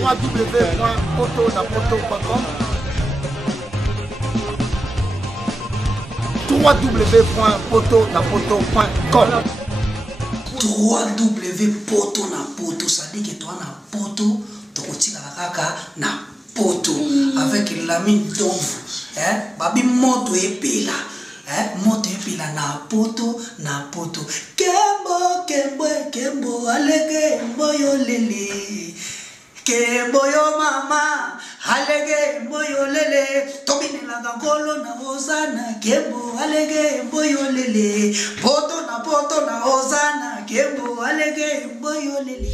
www.potonapoto.com www.potonapoto.com www.potonapoto, ça dit que toi na poto, tu continues la kaka na poto avec l'ami d'ombre, babi moto epela, moto epela na poto kembo kembo kembo alege mboyo lele. Boyo mama, alege boyo lele, tobine la gangolo na hosana, kembo alege boyo lele, poto na hosana, kembo alege boyo lele.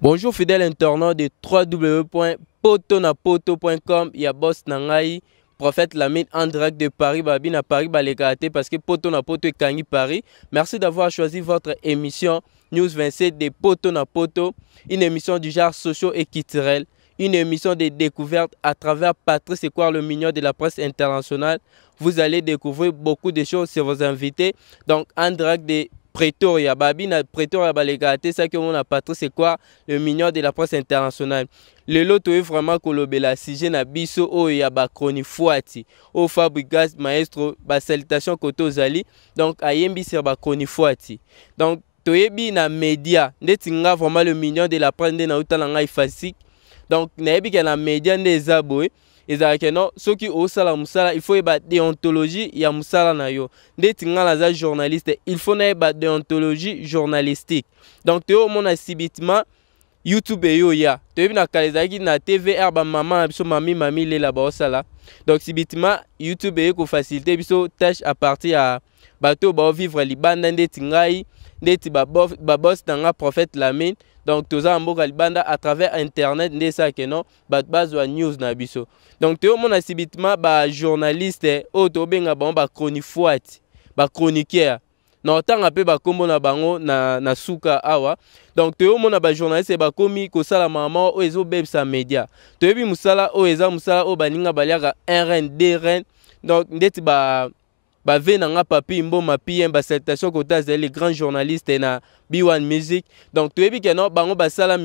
Bonjour fidèles internautes de www.potonapoto.com. Il y a boss Nangai, prophète Lamine en direct de Paris, Babi na Paris, Balekate, parce que Potonapoto est Kangi Paris. Merci d'avoir choisi votre émission News 27 de Potonapoto, une émission du genre socio et culturel, une émission de découverte à travers Patrice Ekwar, le mignon de la presse internationale. Vous allez découvrir beaucoup de choses sur vos invités. Donc en direct de Pretoria, Babi na Pretoria Balekate, ça que mon a Patrice Ekwar, le mignon de la presse internationale. Le lot est vraiment kolobela sujet na biso o ya ba chroni fuati o Fabrigas maestro ba salutation koto ozali donc ayembi sur ba chroni fuati. Donc toyebi na média ndeti nga vraiment le mignon de la presse na utala ngai fasik. Donc nayebi ke na média ndeza boy ezalaki non soki osala musala il faut eba déontologie ya musala na yo ndeti nga naza journaliste il faut na eba déontologie journalistique. Donc teo mona sibitima YouTube yo ya toyebi na kalezaki na TVR ba mama biso mami lela ba osala. Donc sibitima YouTube ko faciliter biso tâche à partir à bato ba vivre libanda ndeti ngai ndeti ba boss nanga prophète Lamine. Donc toza mboka libanda à travers internet ndesa ke non bazwa news na biso. Donc teo mona sibitima ba journaliste o to benga ba chronifuati ba chroniqueur na tanga pe ba kombo na bango na suka awa. Donc teo mona ba journaliste ba komi ko sala mama o ezo bebsa media toyebi musala o eza musala o baninga baliaka RN DRN. Donc ndeti ba vena nga papi mboma PM ba salutation kota les grands journalistes na B1 Music. Donc toyebi ke non bango basala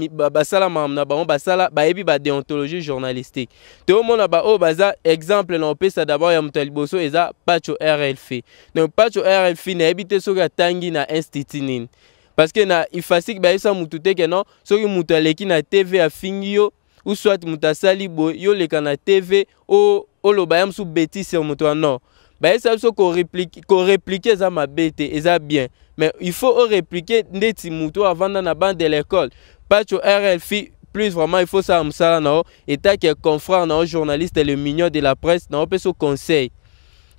mam na bango basala bayebi ba déontologie journalistique. To mona ba o baza exemple na opesa d'abord ya mutaliboso eza Pacho RLF. Donc Pacho RLF na ebite soka tangi na institut nini. Parce que na ifasik ba esa mutute ke non soki mutaleki na TV afingi yo ou soit mutasali bo yo leka na TV o lo bayam sou bêtise sur muto non. Bah ça so ko répliquer ça ma bête et ça bien mais il faut répliquer ndeti muto avant na bande de l'école Pacho RLF plus vraiment il faut ça amsala na et ta que confrère na journaliste le mignon de la presse na peut so conseil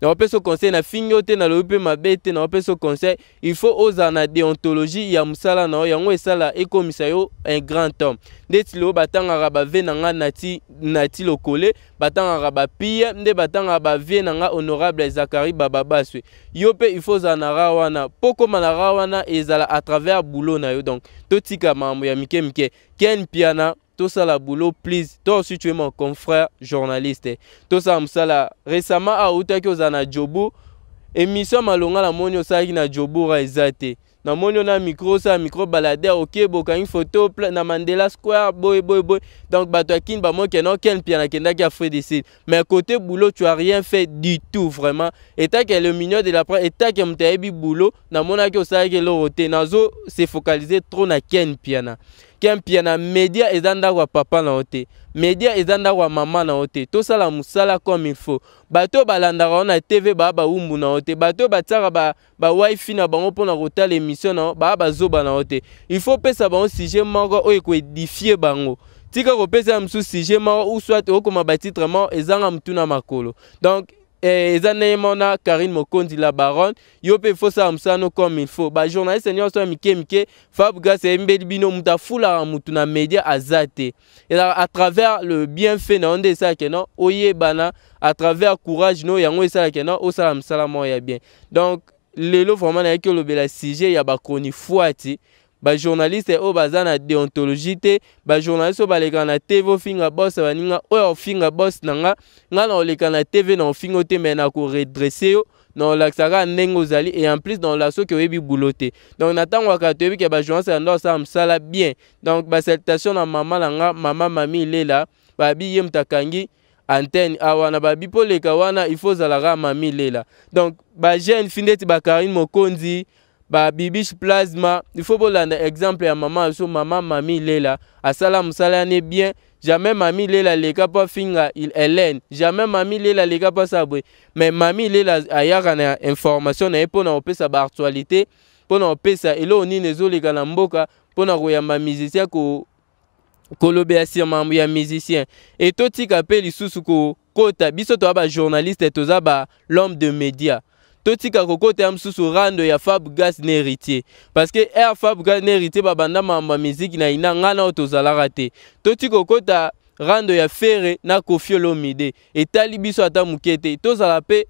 na peut so conseil na fingote na lope ma bête na peut so conseil il faut oser na déontologie ya musala na yango esala ekomisa yo un grand homme ndeti lo batanga raba venanga nati lokole batanga raba pia nde batanga ba venanga honorable Zakari Bababaswe yo pe il faut zanara wana poko manara wana ezala à travers boulot na yo. Donc totika mambo ya mike ken piana tout ça la boulot please toi aussi tu es mon confrère journaliste tout ça msala récemment a utaki ozana jobu émission malonga la monyo saki na jobu ra ezate na monyo na micro balader OK bokangi photo na Mandela Square boy. Donc bato akin ba mo kenon ken piana kenda ki a fait des mais côté boulot tu as rien fait du tout vraiment et ta que le mignon de la presse et ta que mtaebi boulot na mona ki osaki lorote nazo se focaliser trop na ken piana média ezanda wa papa na ote média ezanda wa mama na ote to sala musala comme il faut bato balanda na TV ba umbu na ote bato batara ba wifi na bango pona kota l'émission na ba zoba na ote il faut pesa bango sujet moko o ko édifier bango tika ko pesa msu sujet moko ou soit o koma ba titre mo ezanga mtuna makolo. Donc ezane mona Karine Mokondi la baronne yo pe faut ça amsano comme il faut ba journaliste nyo so mike Fabrigas mbeli bino mutafula mutu na média azate et à travers le bienfait na onde ça que non oye bana à travers courage no yango ça que non o sala msala mo ya bien. Donc lelo vraiment na ke lobela sujet ya ba chroni fuati ba journaliste o baza na déontologie te ba journaliste o baleka na TV ofinga boss baninga oyo ofinga boss nanga nga na oleka na TV na ofinga te mais na ko redresser yo non laksaka ndenge ozali et en plus dans la soki oyebi bouloté donc natango akatoyebi ke ba journaliste ando sa msala bien donc ba salutation na mama nanga mama mami lela babi ye mtakangi antenne awana babi poleka wana il faut zalaka mami lela donc ba jeune findeti ba Karine Mokonzi ba Bibiche Plasma il faut bolanda exemple ya mama so mama mami lela asala msala ne bien jamais mami lela leka pa finga il Hélène jamais mami lela leka pa sabwe mais mami lela ayaka na information na epona opesa ba actualité pona opesa elo nini ezoleka na mboka pona koyamba musicien ko kolobe asirma ya musicien et totika pe lisusu ko kota biso to ba journaliste toza ba l'homme de média totika kokota msusu rando ya Fabregas n'héritier parce que Fabregas n'héritier babanda mamba musique na ina ngana otozala te totika kokota rando ya Ferré na Koffi Olomide etali biso ata mukete tozala pe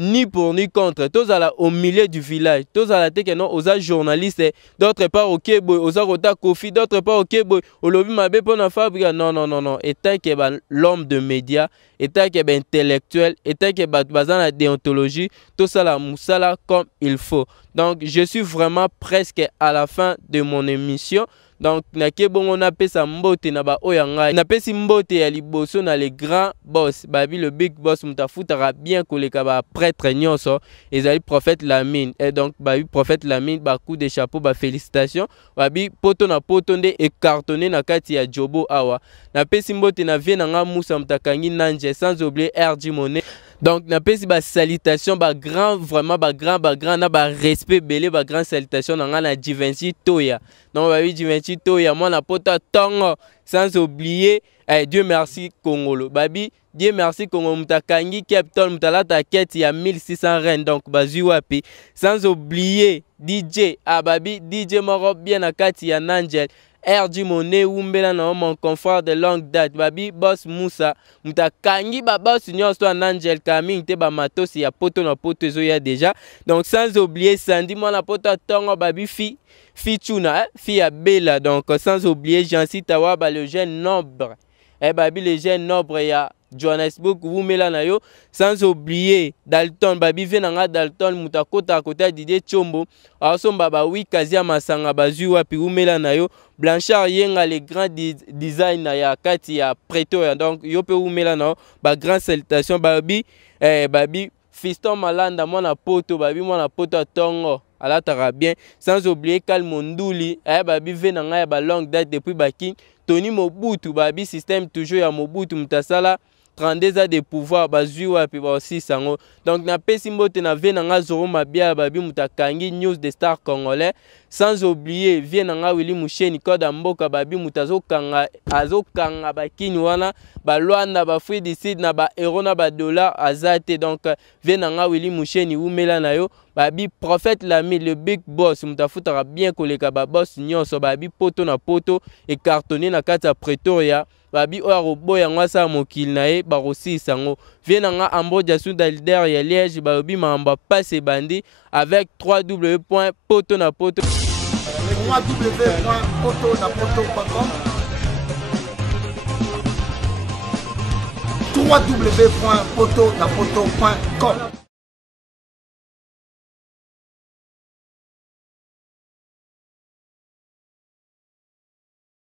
ni pour ni contre tozala au milieu du village tozala te que non oza journaliste d'autre part au Kebo oza kota Koffi d'autre part au Kebo olobi mabe pona Fabregas non état que l'homme de média état que intellectuel état que bazana déontologie tout ça la musala comme il faut donc je suis vraiment presque à la fin de mon émission. Donc na kebongo na pesa mbote na ba oyanga na pesi mbote ya liboso na les grands boss babi le big boss mutafutara bien koleka ba prêtre nyonso ezali prophète Lamine et donc babi prophète Lamine ba coup de chapeau ba félicitations babi poto na poto nde écartonné na kati ya Jobo awa na pesi mbote na vie na nga Musa mtakangi nanje sans oublier RG Money. Donc na pesi ba salutation ba grand vraiment ba grand na ba respect belé ba grand salutation na nga na Givenchy Toya donc ba Givenchy Toya moi na pota tongo sans oublier Dieu merci Congolo babi Dieu merci Congo mtakangi Captain mtalata keti ya 1600 rennes donc bazui wapi sans oublier DJ babi DJ moro bien na kati ya Nangel RG Money umbela na mon confrère de longue date babi boss Musa mtakangi ba boss nyonso na Angel Kaming te ba matosi ya poto na poto ezo ya déjà donc sans oublier Sandy moi na poto tongo babi fi Chuna fi ya Bella donc sans oublier Jancy Tawa ba le jeune noble babi le jeune noble ya Johannesburg wumela na yo sans oublier Dalton babi venanga Dalton mutakota kota Didier Chombo asomba ba wikazia masanga bazui wapi wumela na yo Blanchard yenga les grands design ya kati ya Pretoria donc yo pe wumela na ba grand salutation babi babi Fiston Malanda mwana poto babi mwana poto tongo alatara bien sans oublier Kalmondouli babi venanga ya ba longue date depuis baki Tony Mobutu babi système toujours ya Mobutu mtasala 32 ans de pouvoir bazui wapi ba aussi sango donc na pesi mbote na vie nanga zoro mabia babi mutakangi news de star congolais sans oublier vie nanga Willy Musheni koda mboka babi mutazokanga azokanga bakini wana ba Luanda ba free decide na ba euro na ba dollar azate donc vie nanga Willy Musheni umela na yo babi prophète Lamine le big boss mutafutara bien koleka ba boss nyonso babi poto na poto et cartonné na kati ya Pretoria babi oya boya ngwasa mokili na ye barosi sango vienanga amboja sunda leader ya Liège babi mamba passe bandi avec www.potonapoto www.potonapoto.com www.potonapoto.com